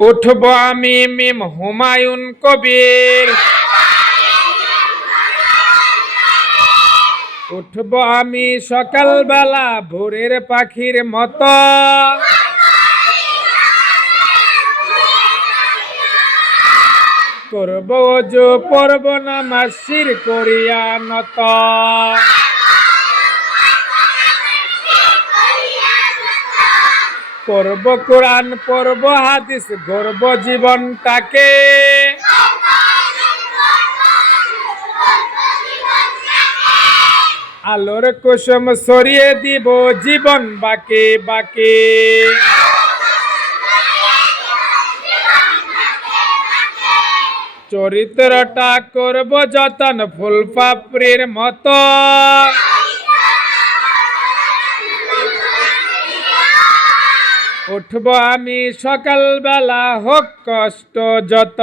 উঠব আমি মিম হুমায়ুন কবির, উঠব আমি সকালবেলা ভোরের পাখির মতো, করব ওযু পড়ব নামাজ শির করিয়া নত, পড়ব কোরআন পড়ব হাদিস গড়ব জীবনটাকে, আলোর কুসুম ছড়িয়ে দিব জীবন বাকি বাকি। চরিত্রটা করব যতন ফুল পাপড়ির মতো, উঠব আমি সকালবেলা হোক কষ্ট যত।